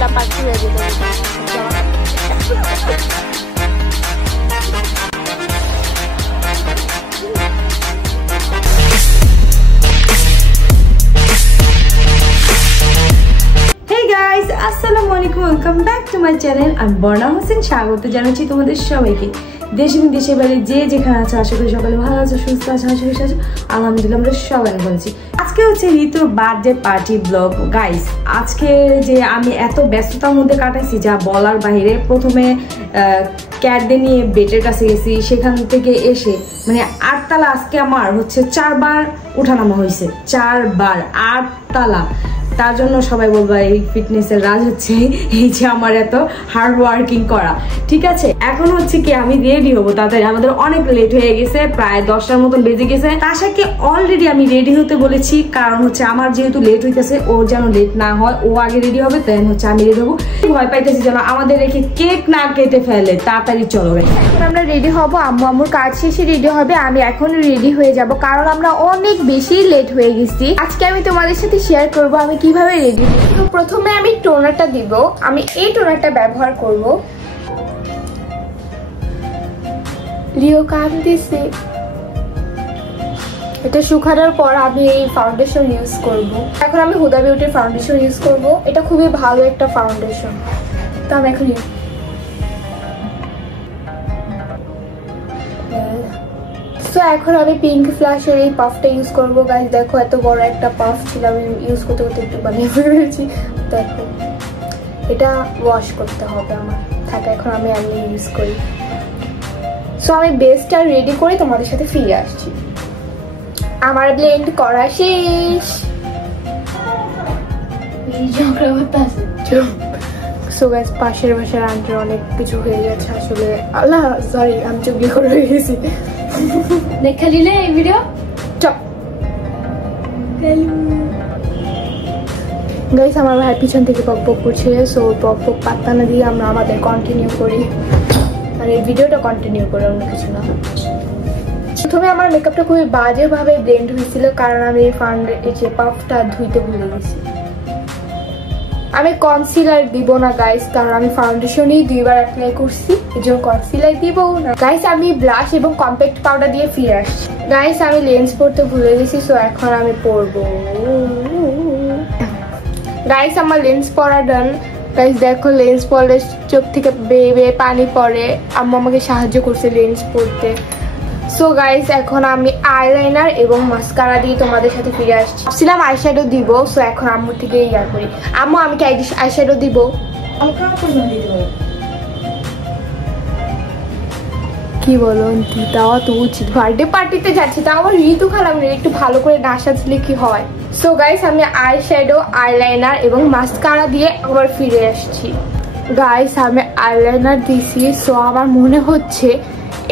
ঝামেলা পাচ্ছি হয়ে যেত। আসসালামু আলাইকুম, welcome back to my channel. আমি বর্ণা হোসেন, স্বাগত জানাচ্ছি তোমাদের সবাইকে। দেশ এবং দেশের বাইরে যে যেখানে আছো, আশা করি সকালে ভালো আছো, সুস্থ আছো, হাসি খুশি আছো। আলহামদুলিল্লাহ আমরা সবাই বলছি। আজকে হচ্ছে ঋতুর বার্থডে পার্টি ব্লগ। গাইস, আজকে যে আমি এত ব্যস্ততার মধ্যে কাটাইছি যা বলার বাইরে। প্রথমে ক্যাটদের নিয়ে বেটের কাছে গেছি, সেখান থেকে এসে মানে 8 তালা আজকে আমার হচ্ছে 4 বার ওঠানামা হয়েছে, 4 বার 8 তালা। তার জন্য সবাই বলবো এই ফিটনেসের রাজ হচ্ছে এই যে আমার এত হার্ড ওয়ার্কিং করা। ঠিক আছে, এখন হচ্ছে কি আমি রেডি হবো তাড়াতাড়ি, আমাদের অনেক লেট হয়ে গেছে, প্রায় 10টার মতন বেজে গেছে। তাসাকে অলরেডি আমি রেডি হতে বলেছি, কারণ হচ্ছে আমার যেহেতু লেট হইতেছে, ওর যেন লেট না হয়, ও আগে রেডি হবে, দেন হচ্ছে আমি রেডি হবো। ভয় পাইতেছি যেন আমাদের রেখে কেক না কেটে ফেলে। তাড়াতাড়ি চলো। এখন আমরা রেডি হব, আম্মু আম্মুর কাজ শেষে রেডি হবে, আমি এখন রেডি হয়ে যাব, কারণ আমরা অনেক বেশি লেট হয়ে গেছি। আজকে আমি তোমাদের সাথে শেয়ার করব আমি কিভাবে রেডি। তো প্রথমে আমি টোনারটা দিব, আমি এই টোনারটা ব্যবহার করব। লিও কাম দিছে, এটা শুকানোর পর আমি এই ফাউন্ডেশন ইউজ করব। এখন আমি হুদা বিউটির ফাউন্ডেশন ইউজ করব, এটা খুবই ভালো একটা ফাউন্ডেশন। তো আমি এখন এখন আমি পিঙ্ক ফ্ল্যাশের এই পাফটা ইউজ করবো। গাইস দেখো, এত বড় একটা পাফ ছিল, আমি ইউজ করতে করতে একটু বানিয়ে ফেলেছি। দেখো, এটা ওয়াশ করতে হবে আমার, থাকে এখন আমি ইউজ করি। সো আমি বেসটা রেডি করে তোমাদের সাথে ফিরে আসছি। আমার ব্লেন্ড করা শেষ। সো গাইস, পাশের বাসার আন্টির অনেক কিছু হয়ে গেছে আসলে। আল্লাহ সরি, আমি চুগলি করে হয়ে গেছি। দেখা দিলে এই ভিডিও চপ। গাইস, আমার ভাই পিছন থেকে পক পক করছে, সো পক পক পাত্তা না দিয়ে আমরা আমাদের কন্টিনিউ করি, আর এই ভিডিওটা কন্টিনিউ করে, অন্য কিছু না। প্রথমে আমার মেকআপটা খুবই বাজেভাবে ব্লেন্ড হয়েছিল, কারণ আমি এই পাফটা ধুইতে ভুলে গেছি। আমি কনসিলার দিব না গাইস, কারণ আমি ফাউন্ডেশনই 2 বার অ্যাপ্লাই করছি, এই জন্য কনসিলার দিব না। গাইস, আমি ব্লাশ এবং কম্প্যাক্ট পাউডার দিয়ে ফিরে আসছি। গাইস, আমি লেন্স পরতে ভুলে গেছি, সো এখন আমি পরবো। গাইস, আমার লেন্স পরা ডান। গাইস দেখো, লেন্স পরলে চোখ থেকে বেয়ে বেয়ে পানি পড়ে, আম্মু আমাকে সাহায্য করছে লেন্স পরতে। সো গাইস, এখন আমি আইলাইনার এবং মাস্কারা দিয়ে তোমাদের সাথে ফিরে আসছি। ভাবছিলাম আইশ্যাডো দিব, সো এখন আম্মুর থেকে ইয়ার করি। আম্মু, আমি কি আইশ্যাডো দিব? কি বলো, দেওয়া তো উচিত, বার্থডে পার্টিতে যাচ্ছি, তাও আবার ঋতু খারাপ নেই, একটু ভালো করে না সাজলে কি হয়। সো গাইস, আমি আইশ্যাডো, আইলাইনার এবং মাস্কারা দিয়ে আবার ফিরে আসছি। গাইস, আমি আইলাইনার দিছি, সো আমার মনে হচ্ছে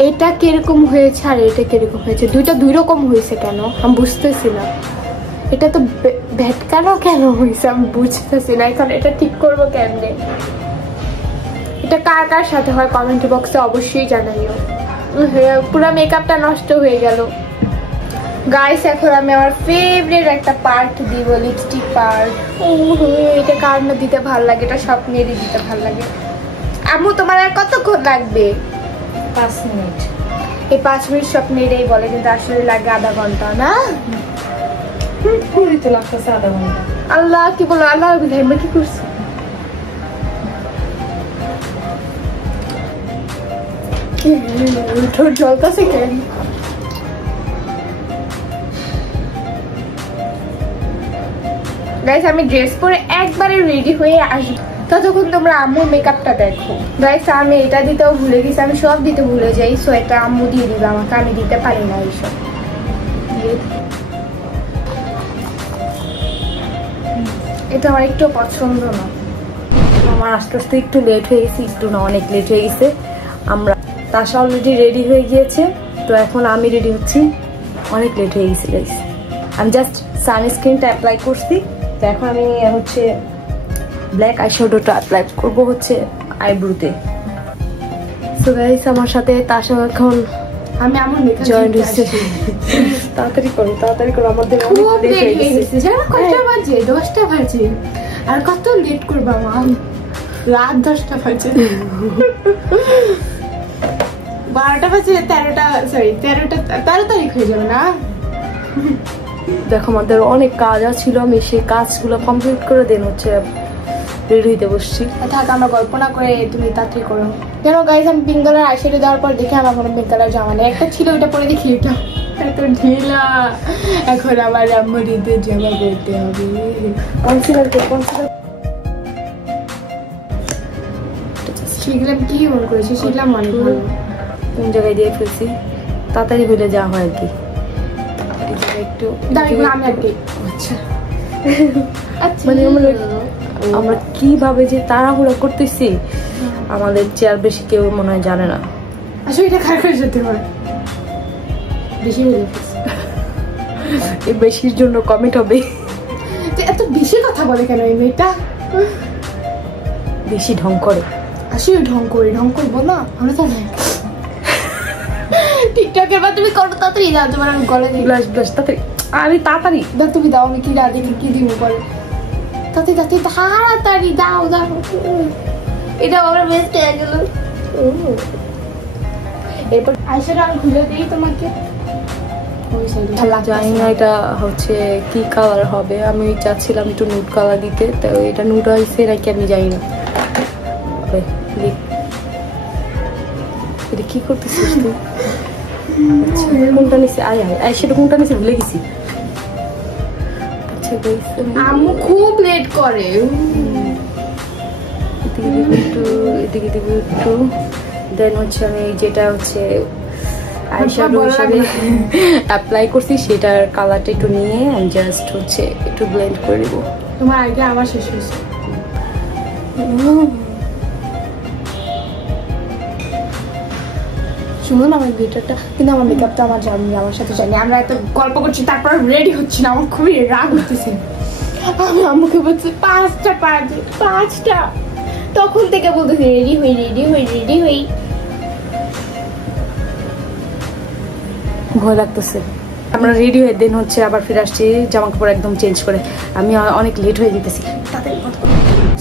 এটা কিরকম হয়েছে আর এটা কিরকম হয়েছে, দুইটা 2 রকম হয়েছে। কেন আমি বুঝতেছি না, এটা তো ভেটকানো কেন হয়েছে আমি বুঝতেছি না। এখন এটা ঠিক করবো কেমনে? এটা কার কার সাথে হয় কমেন্ট বক্সে অবশ্যই জানাইও। পুরো মেকআপটা নষ্ট হয়ে গেল। গাইস, এখন আমি আমার ফেভারিট একটা পার্ট দিব, লিপস্টিক পার্ট। এটা কার না দিতে ভালো লাগে, এটা স্বপ্নেরই দিতে ভালো লাগে। আম্মু, তোমার আর কতক্ষণ লাগবে? 5 মিনিট। এই 5 মিনিট স্বপ্নেরই বলে, কিন্তু আসলে লাগে আধা ঘন্টা না? তো লাগতেছে আধা ঘন্টা। আল্লাহ, কি বলো, আল্লাহ আমরা কি করছি? ঠোঁট জ্বলতেছে কেন? গাইস, আমি ড্রেস পরে একবারে রেডি হয়ে আসি, ততক্ষণ তোমরা আম্মুর মেকআপটা দেখো। গাইস, আমি এটা দিতেও ভুলে গেছি, আমি সব দিতে ভুলে যাই, সো এটা আম্মু দিয়ে দিবে আমাকে, আমি দিতে পারি না এইসব। এটা আমার একটু পছন্দ না। আমার আস্তে আস্তে একটু লেট হয়ে গেছে, একটু না অনেক লেট হয়ে গেছে। আমরা তাসা অলরেডি রেডি হয়ে গিয়েছে, তো এখন আমি রেডি হচ্ছি, অনেক লেট হয়ে গেছে গাইস। আমি জাস্ট সানস্ক্রিনটা অ্যাপ্লাই করছি, তো এখন আমি হচ্ছে ব্ল্যাক আইশ্যাডোটা অ্যাপ্লাই করবো হচ্ছে আইব্রোতে। তো গাইস, আমার সাথে তাসা এখন আমি আমার মেকআপ জয়েন্ট হচ্ছে। তাড়াতাড়ি করো, তাড়াতাড়ি করো, আমাদের অনেক লেট হয়ে গেছে। জানো কয়টা বাজে? 10টা বাজে। আর কত লেট করবা মা? রাত 10টা বাজে, 12টা বাজে, 13 তারিখ হয়ে যাবে না? দেখো আমাদের অনেক কাজ ছিল, আমি সেই কাজগুলো কমপ্লিট করে দেন হচ্ছে রেডি হইতে বসছি। থাক আমরা গল্প না করে তুমি তাড়াতাড়ি করো। কেন গাইস আমি পিঙ্ক কালার আইশ্যাডো দেওয়ার পর দেখে আমার কোনো পিঙ্ক কালার জামা নেই, একটা ছিল ওইটা পরে দেখি এটা এত ঢিলা, এখন আবার আমার ঈদের জামা পরতে হবে। কনসিলার শিখলাম কি মনে করেছি, শিখলাম অনেক ভালো। কোন জায়গায় দিয়ে ফেলছি, তাড়াতাড়ি হইলে যা হয় আর কি। একটু দাঁড়িয়ে আমি আর কি আচ্ছা মানে আমরা কিভাবে যে তাড়াহুড়া করতেছি আমাদের চেয়ার বেশি কেউ মনে হয় জানে না। আসলে এটা খারাপ হয়ে যেতে হয়, বেশি হয়ে যাচ্ছে। এই বেশির জন্য কমেন্ট হবে। এত বেশি কথা বলে কেন এই মেয়েটা? বেশি ঢং করে। আসলে ঢং করবো না আমরা তো টিকটকের বা তুমি করো তাড়াতাড়ি দাও, তোমার আমি গলা দিই ব্লাশ তাড়াতাড়ি। আমি তাড়াতাড়ি দাও, তুমি দাও, আমি কি রাধে কি দিব বলে তাড়াতাড়ি দাও। এটা আমার বেস্ট হয়ে গেল। এরপর আইশ্যাডো আমি খুলে দিই তোমাকে। জানি না এটা হচ্ছে কি কালার হবে, আমি চাচ্ছিলাম একটু নুড কালার দিতে, তো এটা নুড হয়েছে নাকি আমি জানি না। এটা কি করতেছিস তুই? কোনটা নিচে সেটা কোনটা নিচে ভুলে গেছি। আম্মু খুব লেট করে। এদিকে দিব একটু, দেন হচ্ছে আমি যেটা হচ্ছে আইশ্যাডো হিসাবে অ্যাপ্লাই করছি সেটার কালারটা একটু নিয়ে আমি জাস্ট হচ্ছে একটু ব্লেন্ড করে দিব। তোমার আগে আমার শেষ হয়েছে। শুনুন আমার গিটারটা, কিন্তু আমার মেকআপটা আমার জানি, আমার সাথে জানি। আমরা এত গল্প করছি তারপর রেডি হচ্ছি না, আমার খুবই রাগ হতেছে। আমি আম্মুকে বলছি 5টা, তখন থেকে বলতেছি রেডি হই। ভয় লাগতেছে। আমরা রেডি হয়ে দেন হচ্ছে আবার ফিরে আসছি জামা কাপড় একদম চেঞ্জ করে। আমি অনেক লেট হয়ে যেতেছি।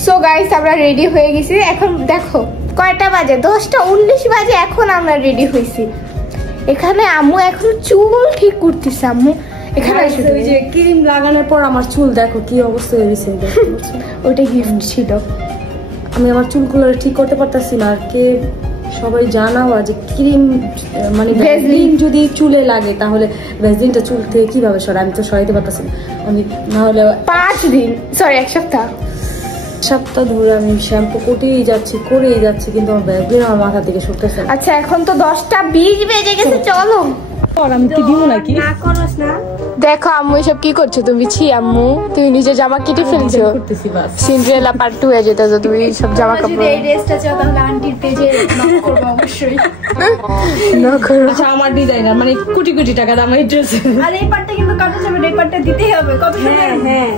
সো গাইস আমরা রেডি হয়ে গেছি। এখন দেখো কয়টা বাজে, 10:19 বাজে। এখন আমরা রেডি হয়েছি। এখানে আম্মু এখন চুল ঠিক করতেছে। আম্মু এখানে ওই যে ক্রিম লাগানোর পর আমার চুল দেখো কি অবস্থা হয়েছে। ওটা গিফট ছিল। আমি আমার চুলগুলো ঠিক করতে পারতেছি না। আর কে সবাই জানাও যে ক্রিম মানে ভ্যাসলিন যদি চুলে লাগে তাহলে ভ্যাসলিনটা চুল থেকে কিভাবে সরাই, আমি তো সরাইতে পারতেছি না। আমি না হলে 5 দিন, সরি 1 সপ্তাহ ধরে আমি শ্যাম্পু করেই যাচ্ছি কিন্তু আমার ভ্যাসলিন আমার মাথা থেকে সরতেছে। আচ্ছা এখন তো 10:20 বেজে গেছে, চলো। আমি কি দিব নাকি? না করছ না। দেখো আম্মু এসব কি করছো তুমি? আম্মু তুমি নিজে জামা কেটে ফেলছো। সিন্ড্রেলা পার্ট 2 হয়ে যেত তুমি সব জামা কাপড়। এই ড্রেসটা চাও তাহলে আন্টির পেজে নক করব অবশ্যই। নক করো। আচ্ছা আমার ডিজাইনার মানে কোটি টাকা দাম এই ড্রেস। আর এই পার্টটা কিন্তু কাটা যাবে, এই পার্টটা দিতেই হবে। কত সুন্দর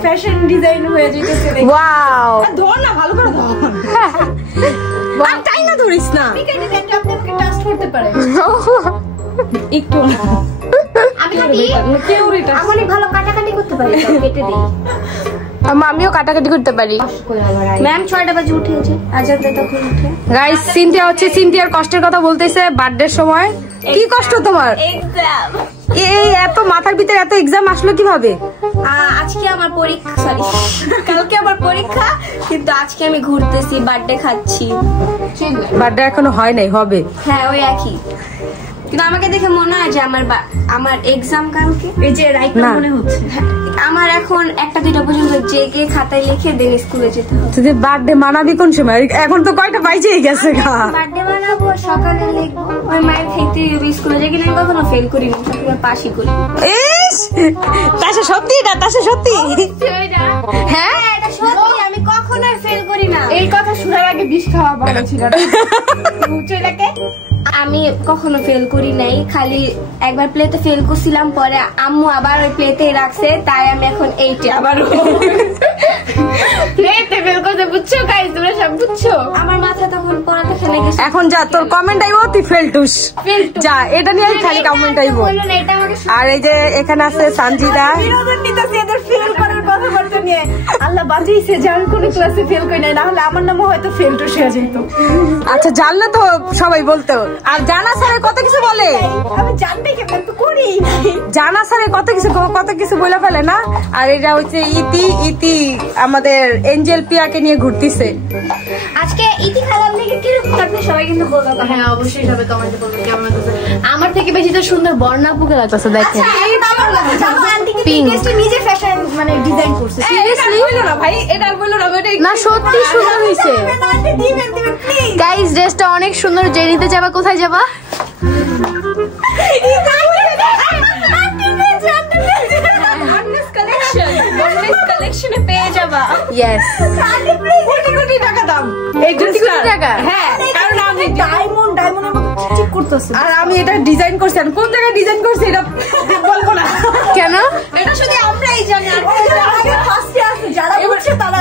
ফ্যাশন ডিজাইন হয়ে যাইতেছে। ওয়াও, ধর না ভালো করে ধর। আর টাই না ধরিস না। আমি কেটে দেন, আপনি আমাকে টাচ করতে পারেন একটু। আমি অনেক ভালো কাটাকাটি করতে পারি, কেটে দেই। আমিও কাটাকাটি করতে পারি। ম্যাম 6টা বাজে উঠেছে, আজানটা তখন উঠে। গাইস সিনথিয়ার কষ্টের কথা বলতেছে বার্থডের সময়। কি কষ্ট তোমার? এক্সাম। এই এত মাথার ভিতরে এত এক্সাম আসলো কিভাবে? আজকে আমার পরীক্ষা, সরি কালকে আমার পরীক্ষা, কিন্তু আজকে আমি ঘুরতেছি, বার্থডে খাচ্ছি। বার্থডে এখনো হয় নাই, হবে। হ্যাঁ ওই একই, কিন্তু আমাকে দেখে মনে হয় যে আমার এক্সাম কালকে। এই যে রাইট মনে হচ্ছে আমার এখন 1টা 2টা পর্যন্ত জেগে খাতায় লিখে দেন স্কুলে যেতে হবে। তুই বার্থডে মানাবি কোন সময়? এখন তো কয়টা বাইজেই গেছে। বার্থডে বানাবো, সকালে লিখবো, ওই মায়ের খাইতে স্কুলে যাই, কিন্তু কখনো ফেল করি না, পাশই করি। তাসে সত্যি এটা, তাসে সত্যি। হ্যাঁ এটা সত্যি, আমি কখনোই ফেল করি না। এই কথা শোনার আগে বিষ খাওয়া ভালো ছিল না। আমি কখনো ফেল করি নাই, খালি একবার প্লেতে ফেল করছিলাম, পরে আম্মু আবার ওই প্লেতে রাখছে, তাই আমি এখন 8-এ আবার প্লেতে ফেল করতে। বুঝছো গাইস, তোমরা সব বুঝছো। আমার মাথা তখন পড়াতে খেলে গেছে। এখন যা তোর কমেন্ট আইবো তুই ফেলটুস যা, এটা নিয়ে খালি কমেন্ট আইবো। আর এই যে এখানে আছে সঞ্জিদা, বিনোদন নিতেছি, এদের ফেল করার কথা বলতে নিয়ে আল্লাহ বাঁচিয়েছে যে আমি কোনো ক্লাসে ফেল করি নাই, না হলে আমার নামও হয়তো ফেল টু শেয়া যেত। আচ্ছা জানলে তো সবাই বলতো, আর জানা স্যারের কত কিছু বলে, আমি জানতে কেমন তো করি, জানা স্যারের কত কিছু বলে ফেলে না। আর এটা হচ্ছে ইতি আমাদের এঞ্জেল পিয়াকে নিয়ে ঘুরতেছে আজকে ইতি খালাম থেকে কিরকম লাগবে সবাই কিন্তু বলবে। হ্যাঁ অবশ্যই সবাই কমেন্টে বলবেন কেমন লাগছে। আমার থেকে বেশি তো সুন্দর বর্ণাপুকে লাগছে দেখেন। নিজে ফ্যাশন মানে ডিজাইন করছে। সিরিয়াসলি বললো না ভাই, এটা বললো না, না সত্যি সুন্দর হয়েছে গাইস, ড্রেসটা অনেক সুন্দর। যে নিতে যাবা কোথায় যাবা? কালেকশনে পেয়ে যাবা। ইয়েস, কোটি টাকা দাম, এই কোটি টাকা। হ্যাঁ কারণ আমি ডায়মন্ডের মতো ঠিক করতেছে। আর আমি এটা ডিজাইন করছি, আমি কোন জায়গায় ডিজাইন করছি এটা বলবো না। কেন? এটা শুধু আমরাই জানি, যারা বুঝছে তারা।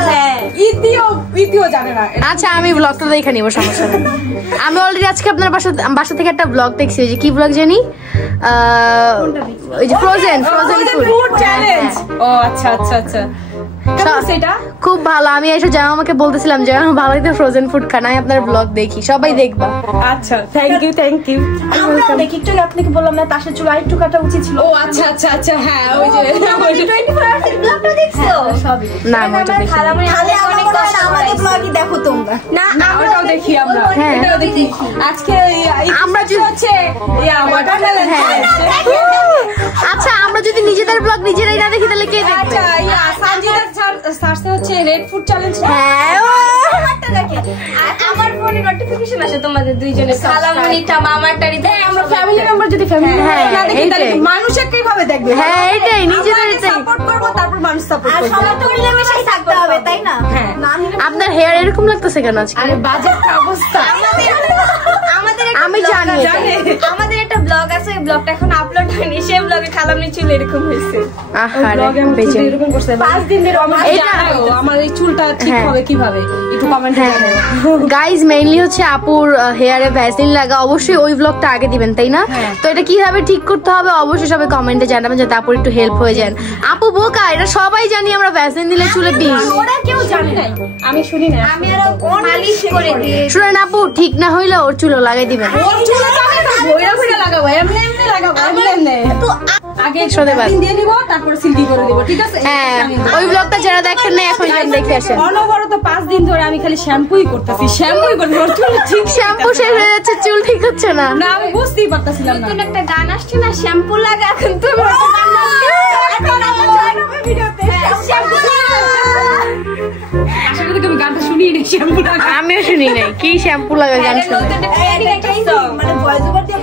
ইতিও জানে না। আচ্ছা আমি ব্লগটা দেখে নিব, সমস্যা নেই। আমি অলরেডি আজকে আপনার বাসা থেকে একটা ব্লগ দেখছি, ওই যে কি ব্লগ জানি, ওই যে ফ্রোজেন ফুড চ্যালেঞ্জ। ও আচ্ছা আচ্ছা আচ্ছা, সেটা খুব ভালো। আমি এসে জামা আমাকে বলতেছিলাম যে আমার ভালো লাগছে ফ্রোজেন ফুড খান, আমি আপনার ব্লগ দেখি, সবাই দেখবা। আচ্ছা থ্যাংক ইউ। আমরা দেখি একটু আপনাকে বললাম না তার চুল আরেকটু কাটা উচিত ছিল। ও আচ্ছা আচ্ছা আচ্ছা, হ্যাঁ ওই যে 24 আওয়ার্সের ব্লগটা দেখছো? সবই না আমি ওটা দেখি। খালামণি অনেক কষ্ট আমাদের ব্লগই দেখো তোমরা। না ওটাও দেখি আমরা, হ্যাঁ। এটাও দেখি। আজকে আমরা যদি হচ্ছে ওয়াটারমেলন আচ্ছা আমরা যদি নিজেদের ব্লগ নিজেরাই না দেখি তাহলে কে দেখবে? আচ্ছা সানজিদা সার্চে হচ্ছে রেড ফুড চ্যালেঞ্জ। হ্যাঁ আমার ফোনে নোটিফিকেশন আসে তোমাদের দুইজনের, খালামণিটা মামারটা রিতে। আমরা ফ্যামিলি মেম্বার যদি ফ্যামিলি হ্যাঁ, না দেখি তাহলে এইটাই। মানুষে কিভাবে দেখবে? হ্যাঁ এটাই, নিজেদেরই সাপোর্ট করব, তারপর মানুষ সাপোর্ট আর করবে। সবাই তো মিলেমিশেই থাকতে হবে তাই না? হ্যাঁ আপনার হেয়ার এরকম লাগতেছে কেন আজকে? আরে বাজেট অবস্থা। আমাদের একটা আমি vlog জানি আছে। আমাদের একটা ব্লগ আছে, ওই ব্লগটা এখন আপলোড হয়নি। সেই ব্লগে খালামণি চুল এরকম হয়েছে। আহারে বেঁচে বেঁচে। এরকম করছে 5 দিন ধরে আমার এটা- জানাও আমার এই চুলটা ঠিক হ্যাঁ। হবে কিভাবে, একটু কমেন্টে জানাও। গাইজ মেইনলি হচ্ছে আপুর হেয়ারে ভ্যাসলিন লাগা, অবশ্যই ওই ব্লগটা আগে দিবেন তাই না? তো এটা কিভাবে ঠিক করতে হবে অবশ্যই সবাই কমেন্টে জানাবেন যাতে আপুর একটু হেল্প হয়ে যায়। আপু বোকা, এটা সবাই জানি আমরা ভ্যাসলিন দিলে চুলে বিষ। ওরা কেউ জানে না, আমি শুনি না। আমি আরো মালিশ করে দিয়ে শুনেন আপু, ঠিক না হইলে ওর চুলও লাগাই দিবেন। ওর চুলে তো আমি তো ভইরা ভইরা লাগাবো, এমনি লাগাবো, এমনি তো আগে শোনে বাদ। দিয়ে নিব, তারপর সিল্কি করে দিব, ঠিক আছে? হ্যাঁ ওই ব্লগটা যারা দেখেন না এখন যেন দেখে আসেন। অনবরত 5 দিন ধরে আমি খালি শ্যাম্পুই করতেছি, ওর চুল ঠিক শ্যাম্পু শেষ হয়ে যাচ্ছে, চুল ঠিক হচ্ছে না। না, আমি বুঝতেই পারতাছিলাম না। নতুন একটা গান আসছে না, শ্যাম্পু লাগা। এখন তুমি ভিডিওতে শ্যাম্পু আশা করি তুমি গানটা শুনিয়ে নি, শ্যাম্পু লাগা। আমিও শুনি নাই কি শ্যাম্পু লাগা গান শুনে। মানে ভয়েস ওভার দিয়ে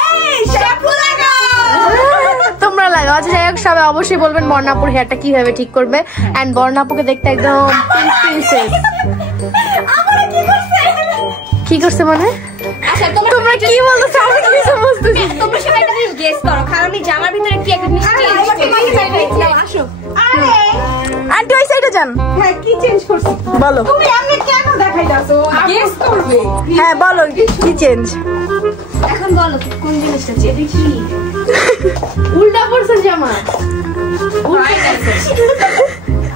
এই শ্যাম্পু লাগা। তোমরা লাগাও। আচ্ছা যাই হোক, সবাই অবশ্যই বলবেন বর্ণাপুর হেয়ারটা কিভাবে ঠিক করবে। এন্ড বর্ণাপুকে দেখতে একদম প্রিন্সেস। কি করছে মানে? আচ্ছা তোমরা কি বলতেছো আমি কিছু বুঝতেছি না। তোমরা সবাই একটা জিনিস গেস করো, খালামণি জামার ভিতরে কি একটা জিনিস আসো। আরে আন্টি ওই সাইডে যান। হ্যাঁ, কি চেঞ্জ করছি বলো। তুমি এমনি কেন দেখাইতাছো? গেস করবে। হ্যাঁ বলো কি চেঞ্জ। এখন বলো কোন জিনিসটা চেয়ে দেখি। উল্টা পড়ছে জামা।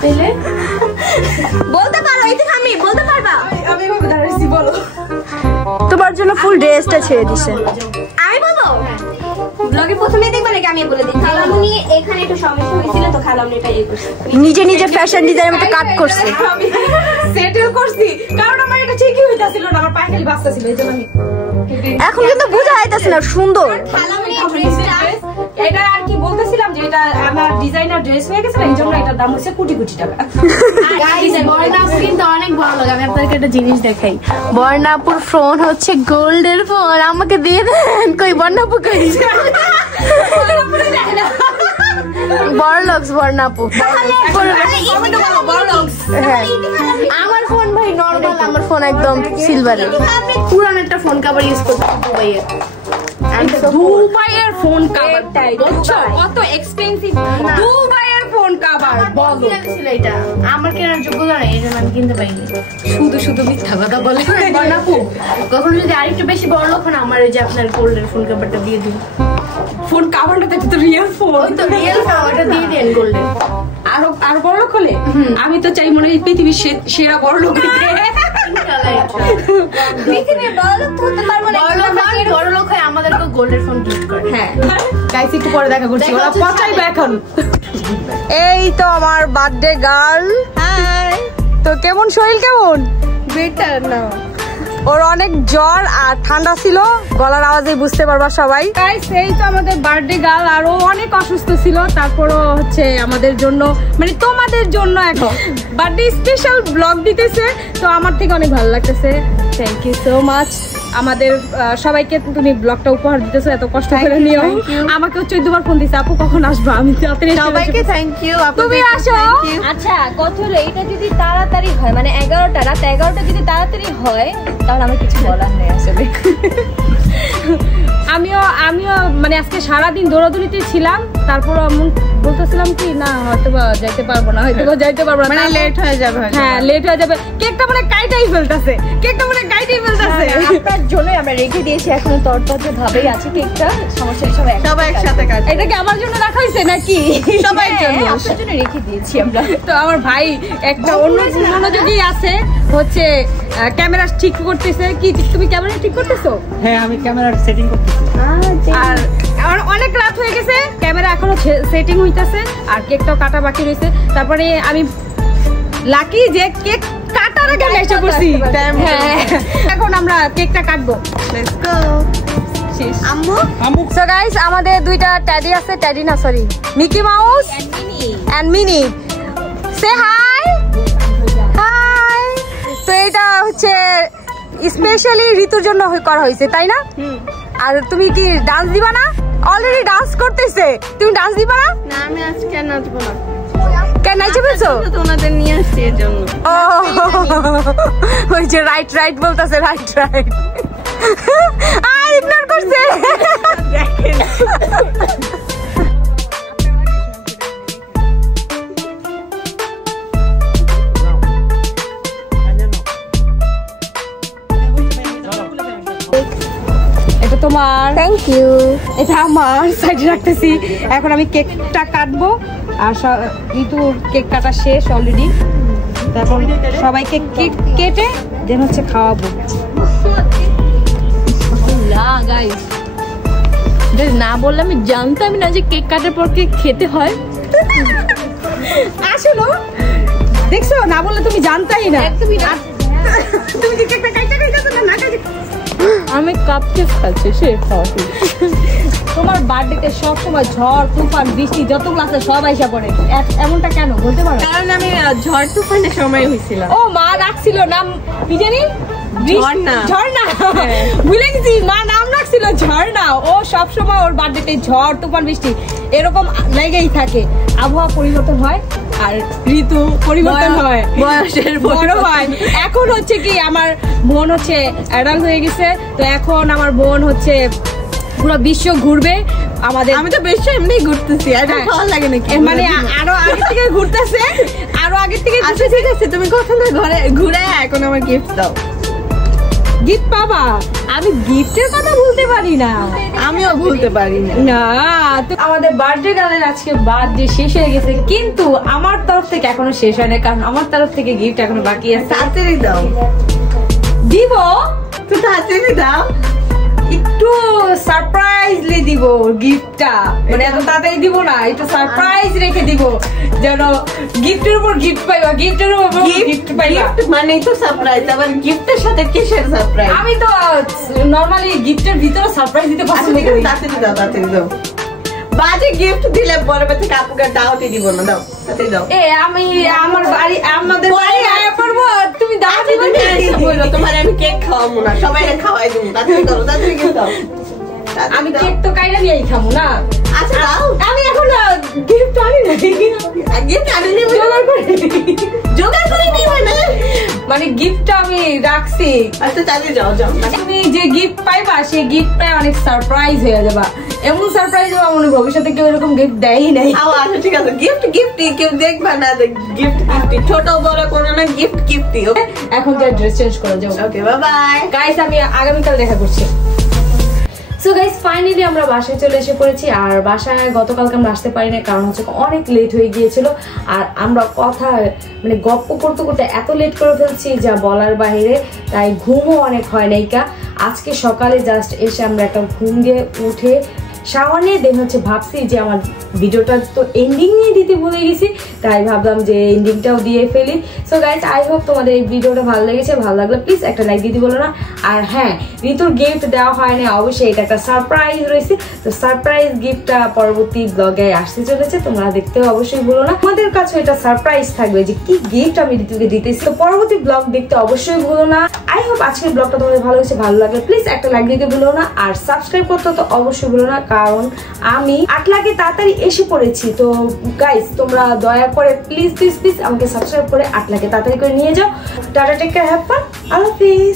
তাইলে বলতে পারো, এই থেকে আমি বলতে পারবা। আমি ভাবে দাঁড়াইছি, বলো। তোমার জন্য ফুল ড্রেসটা ছেড়ে দিছে। আমি বলবো ব্লগে প্রথমেই দেখবা নাকি আমি বলে দিই। খালামণি এখানে একটু সমস্যা হয়েছিল, তো খালামণি এটা ইয়ে করছে। নিজে নিজে ফ্যাশন ডিজাইনের মতো কাট করছে। আমি সেটেল করছি, কারণ আমার এটা ঠিকই হইতাছিল না, আমার পায়ে খালি বাজতাছিল, এইজন্য আমি এখন কিন্তু বুঝা যাইতাছে না সুন্দর। খালামণি ড্রেসটা এটা আর কি বলতেছিলাম যে এটা আমার ডিজাইনার ড্রেস হয়ে গেছে না, এইজন্য এটার দাম হচ্ছে কোটি কোটি টাকা। বর্ণাপুর কিন্তু অনেক ভালো লাগে। আমি আপনাদেরকে একটা জিনিস দেখাই। বর্ণাপুর ফোন হচ্ছে গোল্ডের ফোন, আমাকে দিয়ে দেন। কই বর্ণাপুর কই? বড়লক্স বর্ণাপু। হ্যাঁ আমার ফোন ভাই নরমাল, আমার ফোন একদম সিলভারের পুরান একটা ফোন কভার ইউজ করতে দুবাইয়ের। দুবাইয়ের ফোন কভার বুঝছো কত এক্সপেন্সিভ? দুবাইয়ের ফোন কভার বলো। ছিল এটা আমার কেনার যোগ্যতা নেই, এই জন্য আমি কিনতে পাইনি। শুধু শুধু মিথ্যা কথা বলে। বর্ণাপু কখনো যদি আরেকটু বেশি বড় লোক হন, আমার ওই যে আপনার গোল্ডের ফোন কভারটা দিয়ে দিন। ফোন কভারটা তো রিয়েল ফোন, ওই তো রিয়েল ফোন, ওটা দিয়ে দেন গোল্ডের। আরো বড় লোক হলে আমি তো চাই মনে হয় পৃথিবীর সেরা বড় লোক হইতে। পৃথিবীর বড় লোক তো হতে পারবো না, বড় লোক হয় আমাদেরকে গোল্ডের ফোন গিফট করে। হ্যাঁ গাইস একটু পরে দেখা করছি, ওরা পচাইবে এখন। এই তো আমার বার্থডে গার্ল। তো কেমন শরীর কেমন? বেটার না, ওর অনেক জ্বর আর ঠান্ডা ছিল, গলার আওয়াজে বুঝতে পারবা সবাই। গাইস এই তো আমাদের বার্থডে গার্ল, আর ও অনেক অসুস্থ ছিল, তারপরও হচ্ছে আমাদের জন্য মানে তোমাদের জন্য এখন বার্থডে স্পেশাল ব্লগ দিতেছে। তো আমার থেকে অনেক ভালো লাগতেছে, থ্যাংক ইউ সো মাচ। আমাদের সবাইকে তুমি ব্লগটা উপহার দিতেছো, এত কষ্ট করে নিও। আমাকেও 14 বার ফোন দিছে, আপু কখন আসবা? আমি তাড়াতাড়ি সবাইকে থ্যাংক ইউ, তুমি আসো। আচ্ছা কথা হলো এইটা যদি তাড়াতাড়ি হয় মানে 11টা রাত 11টা যদি তাড়াতাড়ি হয় তাহলে আমার কিছু বলার নেই আসলে। আমিও মানে আজকে সারাদিন দৌড়াদৌড়িতে ছিলাম, তারপর বলতেছিলাম কি না হয়তো বা যাইতে পারবো না, হয়তো বা যাইতে পারবো না, মানে লেট হয়ে যাবে। হ্যাঁ লেট হয়ে যাবে। কেকটা মানে কাইটাই ফেলতেছে, আপনার জন্য আমরা রেখে দিয়েছি, এখনো তরতাজা ভাবেই আছে কেকটা, সমস্যা সবাই একসাথে কাজ। এটা কি আমার জন্য রাখা হয়েছে নাকি? সবাই জন্য আপনার জন্য রেখে দিয়েছি আমরা। তো আমার ভাই একটা অন্য মনোযোগী আছে, হচ্ছে ক্যামেরা ঠিক করতেছে। কি তুমি ক্যামেরা ঠিক করতেছো? হ্যাঁ আমি ক্যামেরার সেটিং করতেছি। আর আমার অনেক রাত হয়ে গেছে, ক্যামেরা এখনো সেটিং হইতাছে আর কেকটাও কাটা বাকি রয়েছে। তারপরে আমি লাকি যে কেক কাটার আগে এসে করছি। হ্যাঁ এখন আমরা কেকটা কাটবো। Let's go. আম্মু সো গাইস আমাদের দুইটা ট্যাডি আছে, ট্যাডি না sorry Mickey Mouse and Minnie. Say hi hi. তো এটা হচ্ছে স্পেশালি ঋতুর জন্য করা হয়েছে, তাই না? আর তুমি কি ডান্স দিবা না? অলরেডি ডান্স করতেছে, তুমি ডান্স দিবা না? না আমি আজকে নাচবো না। কেন নাচে বলছো? তোমাদের নিয়ে আসছি এর জন্য। ও ওই যে রাইট রাইট বলতেছে, রাইট রাইট। আর ইগনোর করছে। এটা তোমার, থ্যাংক ইউ। এটা আমার সাইডে রাখতেছি। এখন আমি কেকটা কাটবো, আর ঋতুর কেক কাটা শেষ অলরেডি। তারপর সবাইকে কেক কেটে দেন হচ্ছে খাওয়াবো। না বললে আমি জানতাম না যে কেক কাটার পর কেক খেতে হয়। আসলে দেখছো, না বললে তুমি জানতাই না। তুমি কি কেকটা কাটতে খাইতেছো না? আমি কাপ কেক খাচ্ছি, সে খাওয়াছি। তোমার বার্থডেতে সব সময় ঝড় তুফান বৃষ্টি যতগুলো আছে সব আইসা পড়ে, এমনটা কেন বলতে পারো? কারণ আমি ঝড় তুফানের সময় হয়েছিলাম। ও মা রাখছিল নাম কি জানি? ঝর্ণা। ঝর্ণা ভুলে গেছি, মা নাম রাখছিল ঝর্ণা। ও সব সময় ওর বার্থডেতে ঝড় তুফান বৃষ্টি এরকম লেগেই থাকে। আবহাওয়া পরিবর্তন হয় আর ঋতু পরিবর্তন হয়, বয়সের বড় হয়। এখন হচ্ছে কি আমার বোন হচ্ছে অ্যাডাল্ট হয়ে গেছে, তো এখন আমার বোন হচ্ছে পুরো বিশ্ব ঘুরবে আমাদের। আমি তো বেশ এমনি ঘুরতেছি, আর ভালো লাগে নাকি? মানে আরো আগে থেকে ঘুরতেছে, আরো আগে থেকে। আচ্ছা ঠিক আছে, তুমি কখন ঘরে ঘুরে এখন আমার গিফট দাও। গিফট পাবা? আমি গিফটের কথা বলতে পারি না। আমিও ভুলতে পারি না। না তো আমাদের বার্থডে গার্লের আজকে বার্থডে শেষ হয়ে গেছে, কিন্তু আমার তরফ থেকে এখনো শেষ হয় না, কারণ আমার তরফ থেকে গিফট এখনো বাকি আছে। তাড়াতাড়ি দাও। দিব তো তাড়াতাড়ি দাও। একটু সারপ্রাইজলি দিব গিফটটা, মানে এত তাড়াতাড়ি দিব না, একটু সারপ্রাইজ রেখে দিব যেন গিফটের উপর গিফট পাইবা, গিফটের উপর গিফট পাইবা। মানে তো সারপ্রাইজ, আবার গিফটের সাথে কিসের সারপ্রাইজ? আমি তো নরমালি গিফটের ভিতরে সারপ্রাইজ দিতে পছন্দ করি। তাড়াতাড়ি দাও, তাড়াতাড়ি দাও। বাজে গিফট দিলে পরে থেকে আপুকে দাওয়াতে দিব না, দাও তাড়াতাড়ি দাও। এ আমি আমার বাড়ি, আমাদের বাড়ি আয়া পড়বো, তুমি দাও দিবে বললো তোমার আমি কেক খাওয়াবো না, সবাই খাওয়াই দিব। তাড়াতাড়ি করো, তাড়াতাড়ি গিফট দাও। আমি কেক তো কাইরা নিয়েই খাবো না। আচ্ছা দাও। আমি এখন গিফট আনি না, গিফট আনি নি, জোগাড় করে নিবে না, মানে গিফটটা আমি রাখছি। আচ্ছা তাড়াতাড়ি যাও যাও। তুমি যে গিফট পাইবা সেই গিফটটা অনেক সারপ্রাইজ হয়ে যাবা, এমন সারপ্রাইজ হওয়া মনে ভবিষ্যতে কেউ এরকম গিফট দেয়ই নাই। আচ্ছা ঠিক আছে, গিফট গিফটই, কেউ দেখবা না, গিফট গিফটই, ছোট বড় কোনো না, গিফট গিফটই। এখন যা ড্রেস চেঞ্জ করে যাও। ওকে বাই বাই গাইস আমি আগামীকাল দেখা করছি। সো গাইস ফাইনালি আমরা বাসায় চলে এসে পড়েছি। আর বাসায় গতকালকে আমরা আসতে পারি না, কারণ হচ্ছে অনেক লেট হয়ে গিয়েছিল। আর আমরা কথা মানে গপ্প করতে করতে এত লেট করে ফেলছি যা বলার বাইরে, তাই ঘুমও অনেক হয় নাইকা। আজকে সকালে জাস্ট এসে আমরা একটা ঘুম দিয়ে উঠে শাওয়ার নিয়ে দেন হচ্ছে ভাবছি যে আমার ভিডিওটা তো এন্ডিং নিয়ে দিতে ভুলে গেছি, তাই ভাবলাম যে এন্ডিংটাও দিয়ে ফেলি। সো গাইস আই হোপ তোমাদের এই ভিডিওটা ভালো লেগেছে। ভালো লাগলে প্লিজ একটা লাইক দিতে বলো না। আর হ্যাঁ, ঋতুর গিফট দেওয়া হয় না, অবশ্যই এটা একটা সারপ্রাইজ রয়েছে। তো সারপ্রাইজ গিফটটা পরবর্তী ব্লগে আসতে চলেছে, তোমরা দেখতেও অবশ্যই বলো না। তোমাদের কাছে এটা সারপ্রাইজ থাকবে যে কি গিফট আমি ঋতুকে দিতেছি। তো পরবর্তী ব্লগ দেখতে অবশ্যই ভুলো না। আই হোপ আজকের ব্লগটা তোমাদের ভালো হয়েছে। ভালো লাগলে প্লিজ একটা লাইক দিতে ভুলো না, আর সাবস্ক্রাইব করতে তো অবশ্যই ভুলো না, কারণ আমি 8 লাখে তাড়াতাড়ি এসে পড়েছি। তো গাইস তোমরা দয়া করে প্লিজ প্লিজ প্লিজ আমাকে সাবস্ক্রাইব করে 8 লাখে তাড়াতাড়ি করে নিয়ে যাও। Tata, take care, have fun, আল্লাহ হাফেজ।